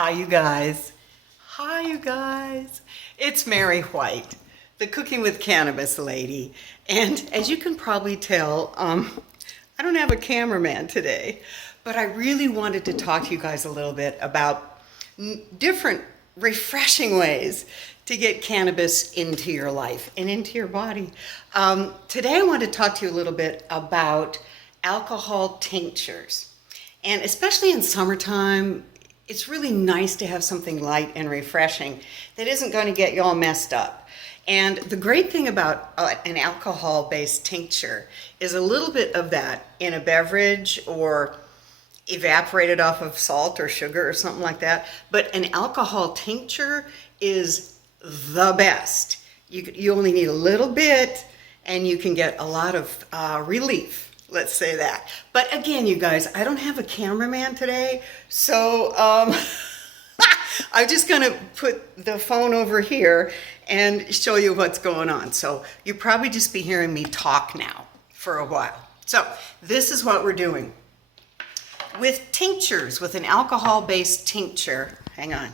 Hi, you guys. Hi, you guys. It's Mary White, the Cooking with Cannabis lady. And as you can probably tell, I don't have a cameraman today, but I really wanted to talk to you guys a little bit about different refreshing ways to get cannabis into your life and into your body. Today I want to talk to you a little bit about alcohol tinctures. And especially in summertime, it's really nice to have something light and refreshing that isn't going to get you all messed up. And the great thing about an alcohol-based tincture is a little bit of that in a beverage or evaporated off of salt or sugar or something like that. But an alcohol tincture is the best. You only need a little bit and you can get a lot of relief. Let's say that. But again, you guys, I don't have a cameraman today, so I'm just going to put the phone over here and show you what's going on. So you'll probably just be hearing me talk now for a while. So this is what we're doing. With tinctures, with an alcohol-based tincture, hang on,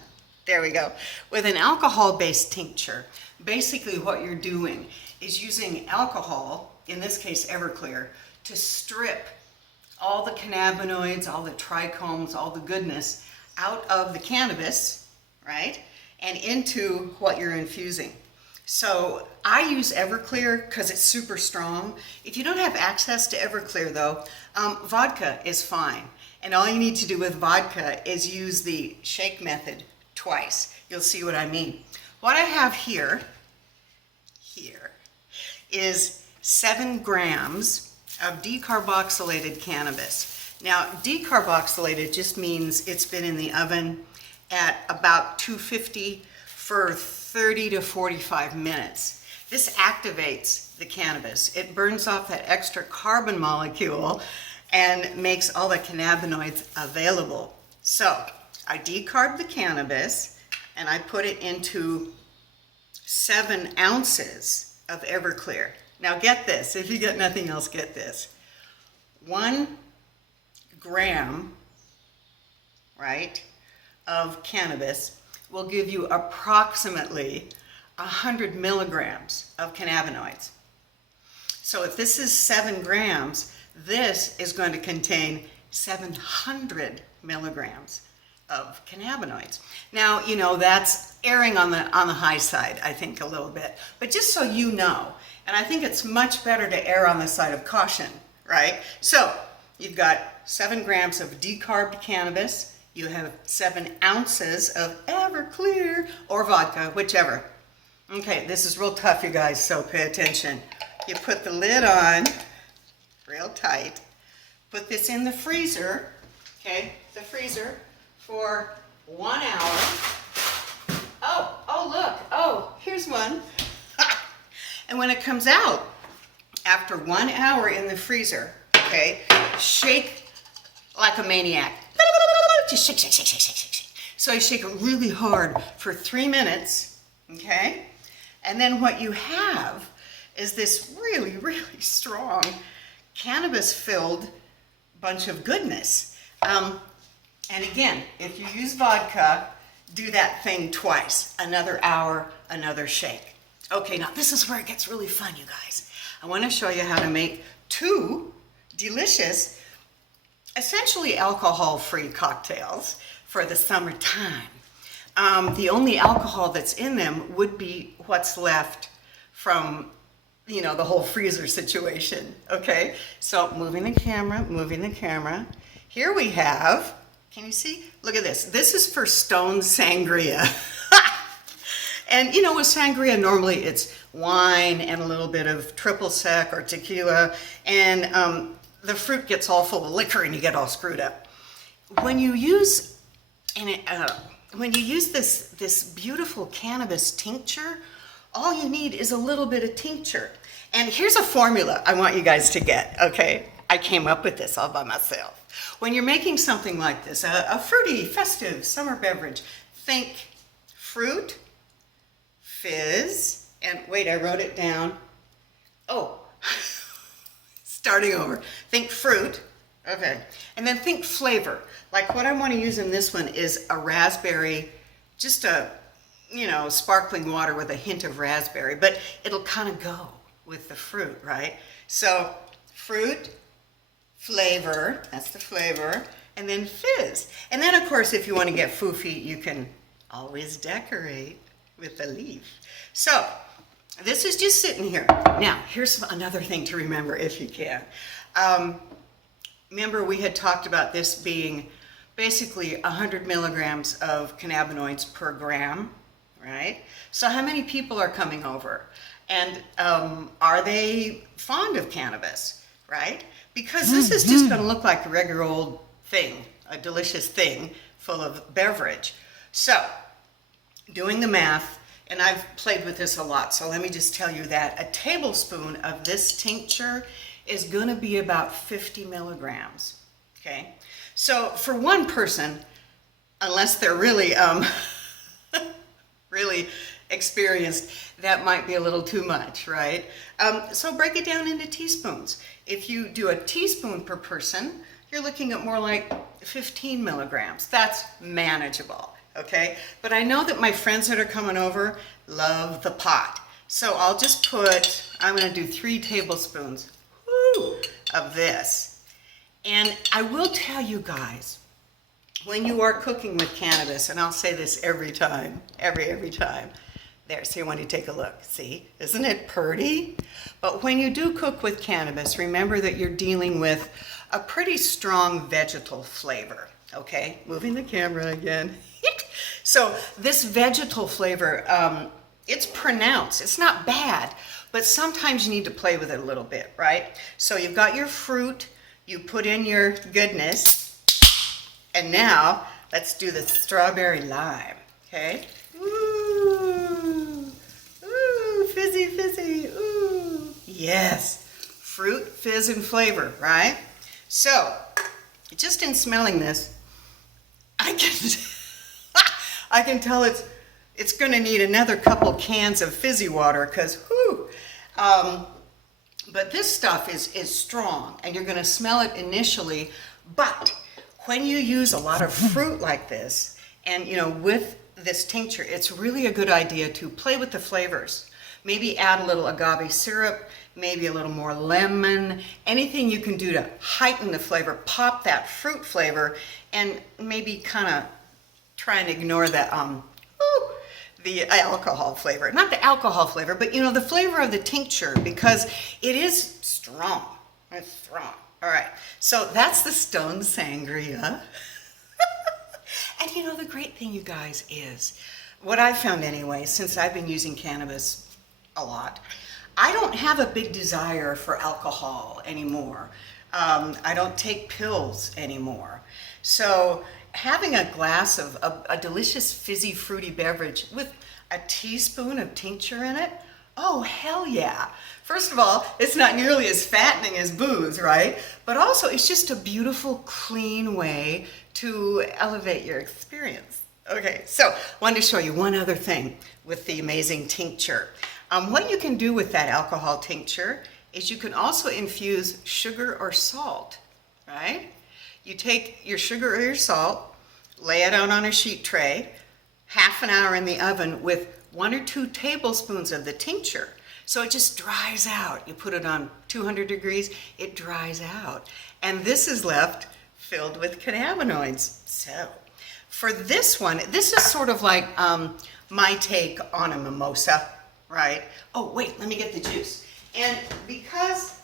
there we go. With an alcohol-based tincture, basically what you're doing is using alcohol, in this case Everclear, to strip all the cannabinoids, all the trichomes, all the goodness out of the cannabis, right? And into what you're infusing. So I use Everclear because it's super strong. If you don't have access to Everclear though, vodka is fine. And all you need to do with vodka is use the shake method twice. You'll see what I mean. What I have here is 7 grams of decarboxylated cannabis. Now, decarboxylated just means it's been in the oven at about 250 for 30 to 45 minutes. This activates the cannabis. It burns off that extra carbon molecule and makes all the cannabinoids available. So, I decarb the cannabis and I put it into 7 ounces of Everclear. Now get this, if you get nothing else, get this. 1 gram, right, of cannabis will give you approximately 100 milligrams of cannabinoids. So if this is 7 grams, this is going to contain 700 milligrams of cannabinoids. Now, you know, that's erring on the high side, I think, a little bit. But just so you know, and I think it's much better to err on the side of caution, right? So you've got 7 grams of decarbed cannabis. You have 7 ounces of Everclear or vodka, whichever. Okay, this is real tough, you guys, so pay attention. You put the lid on real tight. Put this in the freezer, okay, the freezer for 1 hour. Oh, look, here's one. And when it comes out, after 1 hour in the freezer, okay, shake like a maniac. Just shake, shake, shake, shake, shake, shake, shake. So I shake it really hard for 3 minutes, okay? And then what you have is this really, really strong cannabis-filled bunch of goodness. And again, if you use vodka, do that thing twice. Another hour, another shake. Okay, now this is where it gets really fun, you guys. I want to show you how to make 2 delicious, essentially alcohol-free cocktails for the summertime. The only alcohol that's in them would be what's left from, you know, the whole freezer situation, okay? So moving the camera. Here we have, can you see? Look at this. This is for Stone Sangria. And you know, with sangria, normally it's wine and a little bit of triple sec or tequila, and the fruit gets all full of liquor and you get all screwed up. When you use this beautiful cannabis tincture, all you need is a little bit of tincture. And here's a formula I want you guys to get, okay? I came up with this all by myself. When you're making something like this, a fruity, festive summer beverage, think fruit, fizz, and wait, I wrote it down. Oh, starting over. Think fruit, Okay, and then think flavor. Like what I want to use in this one is a raspberry, just a, sparkling water with a hint of raspberry, but it'll kind of go with the fruit, right? So fruit, flavor, that's the flavor, and then fizz. And then of course, if you want to get foofy, you can always decorate with a leaf. So this is just sitting here. Now, here's another thing to remember if you can. Remember we had talked about this being basically 100 milligrams of cannabinoids per gram, right? So how many people are coming over? And are they fond of cannabis, right? Because this is just going to look like a regular old thing, a delicious thing full of beverage. So, doing the math, and I've played with this a lot, so let me just tell you that a tablespoon of this tincture is going to be about 50 milligrams, okay? So for one person, unless they're really, really experienced, that might be a little too much, right? So break it down into teaspoons. If you do a teaspoon per person, you're looking at more like 15 milligrams. That's manageable, okay? But I know that my friends that are coming over love the pot. So I'll just I'm gonna do 3 tablespoons of this. And I will tell you guys, when you are cooking with cannabis, and I'll say this every time, every time, there, so you want to take a look. See, isn't it pretty? But when you do cook with cannabis, remember that you're dealing with a pretty strong vegetal flavor, okay? Moving the camera again. So this vegetal flavor, it's pronounced. It's not bad, but sometimes you need to play with it a little bit, right? So you've got your fruit, you put in your goodness, and now let's do the strawberry lime, okay? Ooh, ooh, fizzy, fizzy, ooh. Yes, fruit, fizz, and flavor, right? So, just in smelling this, I can tell it's going to need another couple cans of fizzy water because, but this stuff is strong and you're going to smell it initially. But when you use a lot of fruit like this and, with this tincture, it's really a good idea to play with the flavors. Maybe add a little agave syrup, maybe a little more lemon, anything you can do to heighten the flavor, pop that fruit flavor, and maybe kind of try and ignore the alcohol flavor. Not the alcohol flavor, but the flavor of the tincture, because it is strong. It's strong. All right, so that's the stone sangria. And the great thing, you guys, is what I found anyway, since I've been using cannabis a lot, I don't have a big desire for alcohol anymore. I don't take pills anymore. So having a glass of a delicious fizzy fruity beverage with a teaspoon of tincture in it, oh hell yeah. First of all, it's not nearly as fattening as booze, right? But also it's just a beautiful, clean way to elevate your experience. Okay, so I wanted to show you one other thing with the amazing tincture. What you can do with that alcohol tincture is you can also infuse sugar or salt, right? You take your sugar or your salt, lay it out on a sheet tray, half an hour in the oven with 1 or 2 tablespoons of the tincture. So it just dries out. You put it on 200 degrees, it dries out. And this is left filled with cannabinoids. So for this one, this is sort of like my take on a mimosa, right? Oh, wait, let me get the juice. And because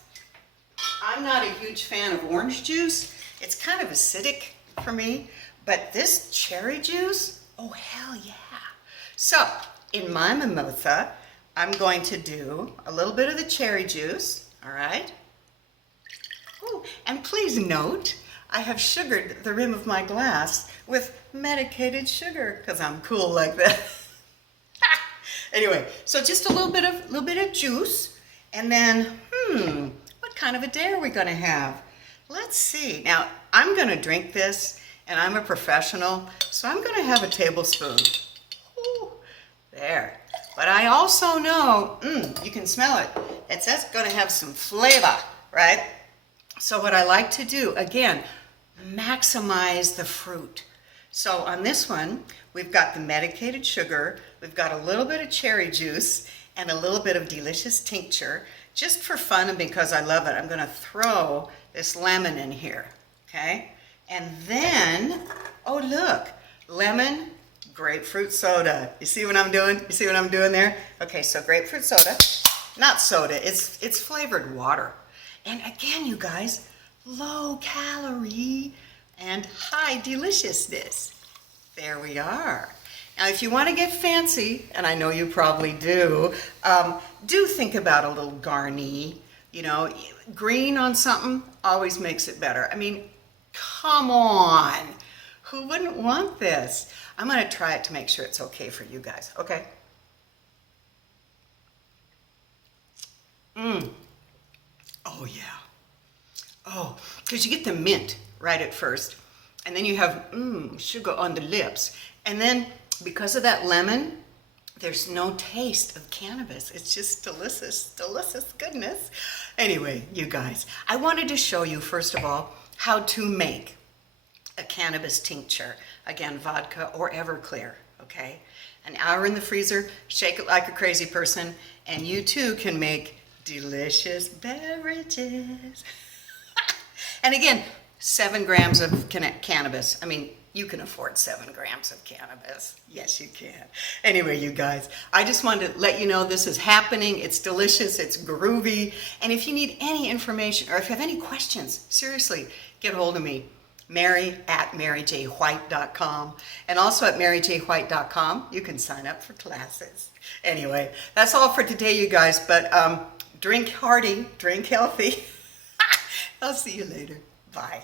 I'm not a huge fan of orange juice, it's kind of acidic for me, but this cherry juice, oh, hell yeah. So in my mimosa, I'm going to do a little bit of the cherry juice, all right? Ooh, and please note, I have sugared the rim of my glass with medicated sugar because I'm cool like that. Anyway, so just a little bit of juice, and then, what kind of a day are we going to have? Let's see. Now, I'm going to drink this, and I'm a professional, so I'm going to have a tablespoon. Ooh, there. But I also know, you can smell it. It's just going to have some flavor, right? So what I like to do, again, maximize the fruit. So on this one, we've got the medicated sugar, we've got a little bit of cherry juice, and a little bit of delicious tincture. Just for fun and because I love it, I'm gonna throw this lemon in here, okay? And then, oh look, lemon, grapefruit soda. You see what I'm doing? You see what I'm doing there? Okay, so grapefruit soda, not soda, it's flavored water. And again, you guys, low calorie and high deliciousness. There we are. Now, if you want to get fancy, and I know you probably do think about a little garni. You know, green on something always makes it better. I mean, come on. Who wouldn't want this? I'm going to try it to make sure it's okay for you guys. Okay? Oh, yeah. Oh, because you get the mint right at first. And then you have sugar on the lips. And then because of that lemon, there's no taste of cannabis. It's just delicious, delicious goodness. Anyway, you guys, I wanted to show you, first of all, how to make a cannabis tincture. Again, vodka or Everclear, okay? An hour in the freezer, shake it like a crazy person, and you too can make delicious beverages. And again, 7 grams of cannabis. I mean, you can afford 7 grams of cannabis. Yes, you can. Anyway, you guys, I just wanted to let you know this is happening. It's delicious. It's groovy. And if you need any information or if you have any questions, seriously, get a hold of me. Mary@maryjwhite.com. And also at maryjwhite.com, you can sign up for classes. Anyway, that's all for today, you guys. But drink hearty, drink healthy. I'll see you later. Bye.